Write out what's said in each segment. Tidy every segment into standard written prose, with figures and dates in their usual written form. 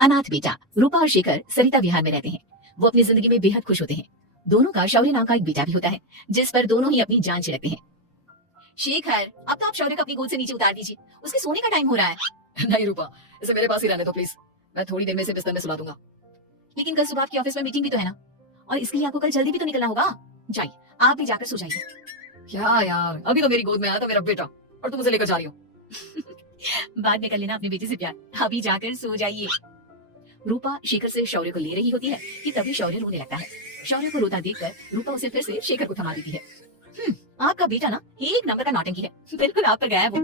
अनाथ बेटा रूपा और शेखर सरिता विहार में रहते हैं। वो अपनी जिंदगी में बेहद खुश होते हैं। दोनों का शौर्य नाम का एक बेटा भी होता है, जिस पर दोनों ही अपनी जान छिड़कते हैं। शेखर, अब तो आप शौर्य को अपनी गोद से नीचे उतार दीजिए, उसके सोने का टाइम हो रहा है। नहीं रूपा, इसे मेरे पास ही रहने दो प्लीज। मैं थोड़ी देर में इसे बिस्तर में सुला दूंगा। लेकिन कल सुबह आपकी ऑफिस में मीटिंग भी तो है ना, और इसके लिए आपको कल जल्दी भी तो निकलना होगा। जाइए, आप भी जाकर सो जाइए। क्या यार, अभी तो मेरी गोद में आया था मेरा बेटा और तुम उसे लेकर जा रही हो। बाद में कर लेना अपने बेटे से प्यार, अभी जाकर सो जाइए। रूपा शेखर से शौर्य को ले रही होती है कि तभी शौर्य रोने लगता है। शौर्य को रोता देखकर रूपा उसे फिर से शेखर को थमा देती है। आपका बेटा ना एक नंबर का नौटंकी है, बिल्कुल आप पर गया है वो।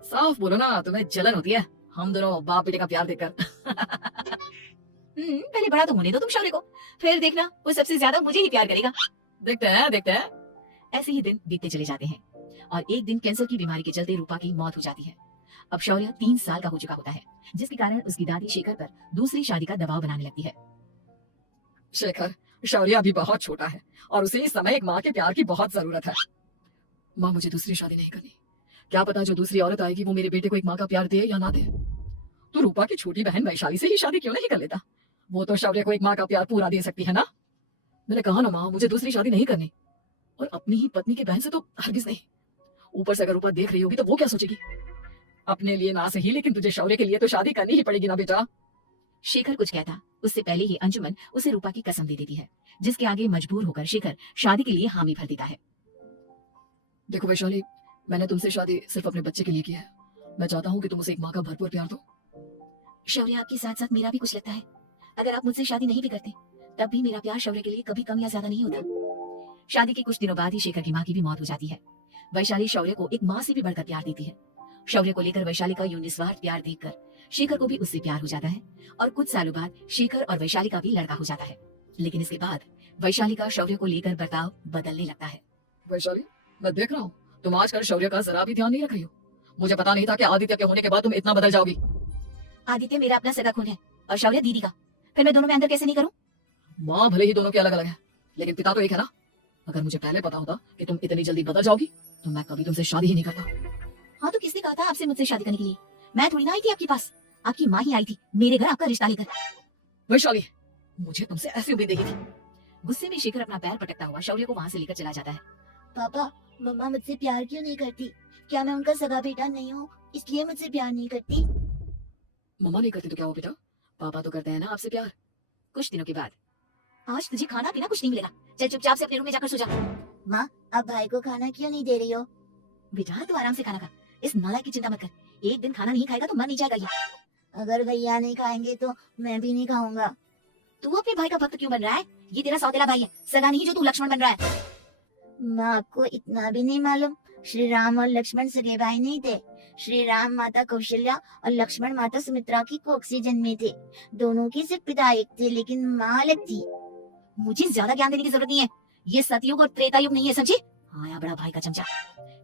साफ बोलो ना, तुम्हें जलन होती है हम दोनों बाप बेटे का प्यार देखकर। पहले बड़ा तो होने दो तुम शौर्य को, फिर देखना वो सबसे ज्यादा मुझे ही प्यार करेगा। देखते हैं देखते हैं। ऐसे ही दिन बीतते चले जाते हैं और एक दिन कैंसर की बीमारी के चलते रूपा की मौत हो जाती है। अब शौर्य 3 साल का हो चुका होता है, जिसके कारण उसकी दादी शेखर पर दूसरी शादी का दबाव बनाने लगती है। शेखर, शौर्य अभी बहुत छोटा है और उसे इस समय एक माँ के प्यार की बहुत जरूरत है। माँ, मुझे दूसरी शादी नहीं करनी। क्या पता जो दूसरी औरत आएगी वो मेरे बेटे को एक माँ का प्यार दे या ना दे। तो रूपा की छोटी बहन वैशाली से ही शादी क्यों नहीं कर लेता? वो तो शौर्य को एक माँ का प्यार पूरा दे सकती है ना। मैंने कहा ना माँ, मुझे दूसरी शादी नहीं करनी, और अपनी ही पत्नी की बहन से तो हरगिज नहीं। ऊपर से अगर रूपा देख रही होगी तो वो क्या सोचेगी? अपने लिए ना सही, लेकिन तुझे शौर्य के लिए तो शादी करनी ही पड़ेगी ना बेटा। शेखर कुछ कहता उससे पहले ही अंजुमन उसे रूपा की कसम दे देती है, जिसके आगे मजबूर होकर शेखर शादी के लिए हामी भर देता है। देखो वैशाली, मैंने तुमसे शादी सिर्फ अपने बच्चे के लिए की है। मैं चाहता हूँ कि तुम उसे एक माँ का भरपूर प्यार दो। शौर्य, आपके साथ साथ मेरा भी कुछ लगता है। अगर आप मुझसे शादी नहीं भी करते तब भी मेरा प्यार शौर्य के लिए कभी कम या ज्यादा नहीं होता। शादी के कुछ दिनों बाद ही शेखर की माँ की भी मौत हो जाती है। वैशाली शौर्य को एक माँ से भी बढ़कर प्यार देती है। शौर्य को लेकर वैशाली का यूं निस्वार्थ प्यार देखकर शेखर को भी उससे प्यार हो जाता है और कुछ सालों बाद शेखर और वैशाली का भी लड़का हो जाता है। लेकिन इसके बाद वैशाली का शौर्य को लेकर बर्ताव बदलने लगता है। वैशाली, मैं देख रहा हूँ तुम आजकल शौर्य का जरा भी ध्यान नहीं रख रही हो। मुझे पता नहीं था कि आदित्य के होने के बाद तुम इतना बदल जाओगी। आदित्य मेरा अपना सगा खून है और शौर्य दीदी का, फिर मैं दोनों में अंदर कैसे नहीं करूं? माँ भले ही दोनों के अलग अलग है, लेकिन पिता तो एक है ना। अगर मुझे पहले पता होता कि तुम इतनी जल्दी बदल जाओगी तो मैं कभी तुमसे शादी ही नहीं करता। हाँ तो किसने कहा था आपसे मुझसे शादी करने के लिए? मैं थोड़ी ना आई थी आपके पास, आपकी माँ ही आई थी मेरे घर आपका रिश्ता लेकर। वैशाली, मुझे तुमसे ऐसी उम्मीद नहीं थी। गुस्से में शेखर अपना पैर पटकता हुआ शौर्य को वहाँ से लेकर चला जाता है। पापा, मम्मा मुझसे प्यार क्यों नहीं करती? क्या मैं उनका सगा बेटा नहीं हूँ इसलिए मुझसे प्यार नहीं करती? मम्मा नहीं करती तो क्या हो बेटा, पापा तो करते हैं ना आपसे प्यार। कुछ दिनों के बाद, आज तुझे खाना पीना कुछ नहीं मिलेगा, चल चुपचाप से अपने रूम में जाकर सो जा। माँ, अब भाई को खाना क्यों नहीं दे रही हो? बेटा तू आराम से खाना खा, इस नालायक की चिंता मत कर, एक दिन खाना नहीं खाएगा तो मर नहीं जाएगा ये। अगर भैया नहीं खाएंगे तो मैं भी नहीं खाऊंगा। तू अपने भाई का भक्त क्यों बन रहा है? ये तेरा सौतेला भाई है, सगा नहीं जो तू लक्ष्मण बन रहा है। माँ, आपको इतना भी नहीं मालूम? श्री राम और लक्ष्मण सगे भाई नहीं थे। श्री राम माता कौशल्या और लक्ष्मण माता सुमित्रा की कोख से जन्मे थे। दोनों के सिर्फ पिता एक थे, लेकिन माँ अलग थी। मुझे ज्यादा ज्ञान देने की जरूरत नहीं है, ये सतयुग और त्रेता युग नहीं है, समझी? हाँ, बड़ा भाई का चमचा।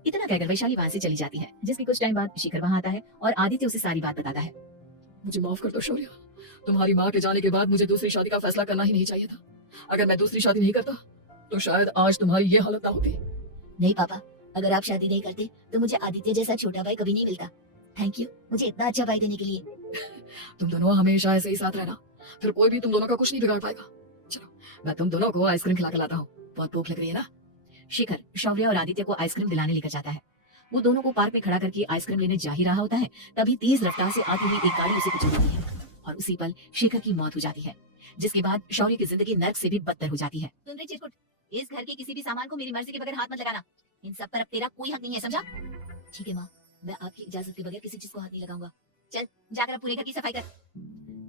इतना कहकर वैशाली वहां से चली जाती है, जिसके कुछ टाइम बाद शेखर वहां आता है और आदित्य उसे सारी बात बताता है। मुझे माफ कर दो शौर्य, तुम्हारी माँ के जाने के बाद मुझे दूसरी शादी का फैसला करना ही नहीं चाहिए था। अगर मैं दूसरी शादी नहीं करता तो शायद आज तुम्हारी ये हालत ना होती। नहीं पापा, अगर आप शादी नहीं करते तो मुझे आदित्य जैसा छोटा भाई कभी नहीं मिलता। थैंक यू मुझे इतना अच्छा भाई देने के लिए। तुम दोनों हमेशा ऐसे ही साथ रहना, फिर कोई भी तुम दोनों का कुछ नहीं बिगाड़ पाएगा। चलो, मैं तुम दोनों को आइसक्रीम खिला कर लाता हूँ, बहुत भूख लग रही है ना। शेखर शौर्य और आदित्य को आइसक्रीम दिलाने लेकर जाता है। वो दोनों को पार्क में खड़ा करके आइसक्रीम लेने जा ही रहा होता है, तभी तेज रफ्तार से आती हुई एक गाड़ी उसे कुचल देती है और उसी पल शेखर की मौत हो जाती है, जिसके बाद शौर्य की जिंदगी नर्क से भी बदतर हो जाती है। सुन रही चिरकुट, इस घर के किसी भी सामान को मेरी मर्जी के बगैर हाथ मत लगाना, इन सब पर अब तेरा कोई हक नहीं है, समझा? ठीक है माँ, मैं आपकी इजाजत के बगैर किसी चीज को हाथ नहीं लगाऊंगा। चल जाकर अब पूरे घर की सफाई कर।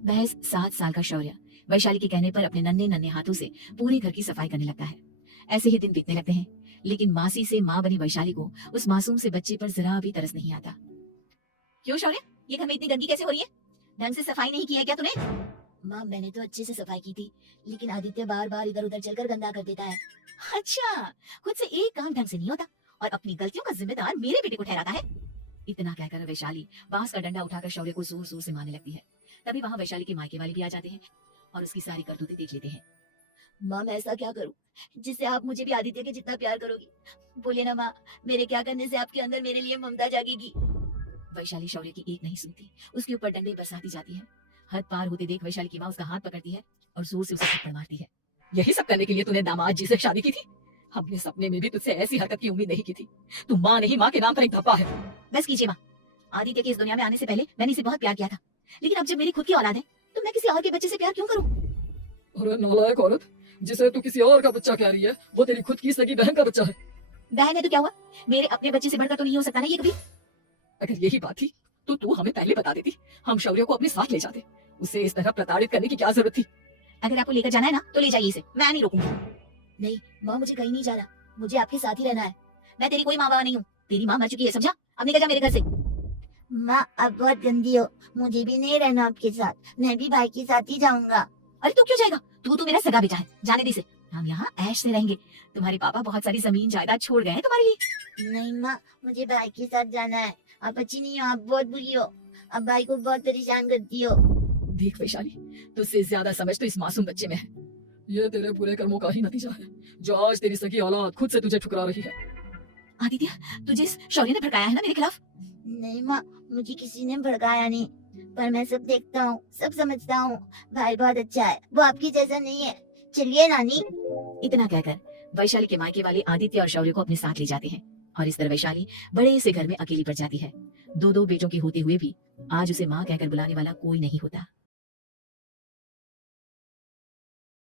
महज 7 साल का शौर्य वैशाली के कहने पर अपने नन्हे नन्हे हाथों से पूरे घर की सफाई करने लगता है। ऐसे ही दिन बीतने लगते हैं, लेकिन मासी से माँ बनी वैशाली को उस मासूम से बच्चे पर जरा भी तरस नहीं आता। क्यों शौर्य, ये घर में इतनी गंदगी कैसे हो रही है? ढंग से सफाई नहीं की है क्या तूने? माँ, मैंने तो अच्छे से सफाई की थी, लेकिन आदित्य बार बार इधर उधर चलकर गंदा कर देता है। अच्छा, खुद से एक काम ढंग से नहीं होता और अपनी गलतियों का जिम्मेदार मेरे बेटे को ठहराता है। इतना कहकर वैशाली बांस का डंडा उठाकर शौर्य को जोर जोर से मारने लगती है। तभी वहाँ वैशाली के मायके वाले भी आ जाते हैं और उसकी सारी करतूतें देख लेते हैं। माँ, मैं ऐसा क्या करूँ जिससे आप मुझे भी आदित्य के जितना प्यार करोगी? बोले ना माँ, मेरे क्या करने से आपके अंदर मेरे लिए ममता जागेगी? वैशाली शौर्य की एक नहीं सुनती, उसके ऊपर डंडे बरसाती जाती है। हद पार होते देख वैशाली की माँ उसका हाथ पकड़ती है और जोर से उसे थप्पड़ मारती है। यही सब करने के लिए तूने दामाद जी से शादी की थी? हमने सपने में भी तुझसे ऐसी हरकत की उम्मीद नहीं की थी। तू माँ नहीं, माँ के नाम पर एक धब्बा है। बस कीजिए माँ, आदित्य की इस दुनिया में आने से पहले मैंने इसे बहुत प्यार किया था, लेकिन अब जब मेरी खुद की औलाद है तो मैं किसी और के बच्चे से प्यार क्यों करूं? अरे नालायक औरत, जिसे तू किसी और का बच्चा कह रही है वो तेरी खुद की सगी बहन का बच्चा है। बहन है तो क्या हुआ, मेरे अपने बच्चे से बढ़कर तो नहीं हो सकता ना ये कभी। अगर यही बात थी तो तू हमें पहले बता देती, हम शौर्य को अपने साथ ले जाते। उसे इस तरह प्रताड़ित करने की क्या जरूरत थी? अगर आपको लेकर जाना है ना तो ले जाइए इसे, मैं नहीं रोकूंगी। नहीं माँ, मुझे कहीं नहीं जाना, मुझे आपके साथ ही रहना है। मैं तेरी कोई माँ बाबा नहीं हूँ, तेरी माँ मर चुकी है, समझा? अब निकल जा मेरे घर से। माँ आप बहुत गंदी हो, मुझे भी नहीं रहना आपके साथ, मैं भी भाई के साथ ही जाऊंगा। अरे तू क्यों जाएगा, तू तो मेरा सगा बेटा है, जाने दे इसे। हम यहाँ ऐश से रहेंगे, तुम्हारे पापा बहुत सारी जमीन जायदाद छोड़ गए हैं तुम्हारे लिए। नहीं माँ, मुझे भाई के साथ जाना है। आप अच्छी नहीं हो, आप बहुत बुरी हो, आप भाई को बहुत परेशान करती हो। देख वैशाली, तुझसे ज्यादा समझ तो इस मासूम बच्चे में है। ये तेरे बुरे कर्मों का ही नतीजा है जो आज तेरी सगी औलाद खुद से तुझे ठुकरा रही है। आदित्य, तुझे इस शौर्य ने भड़काया है ना मेरे खिलाफ। नहीं माँ, मुझे किसी ने भड़काया नहीं, पर मैं सब देखता हूँ, सब समझता हूँ। भाई बहुत अच्छा है, वो आपकी जैसा नहीं है। चलिए नानी। इतना कहकर वैशाली के मायके वाले आदित्य और शौर्य को अपने साथ ले जाते हैं और इस तरह वैशाली बड़े से घर में अकेली पड़ जाती है। दो दो बेटों के होते हुए भी आज उसे माँ कहकर बुलाने वाला कोई नहीं होता।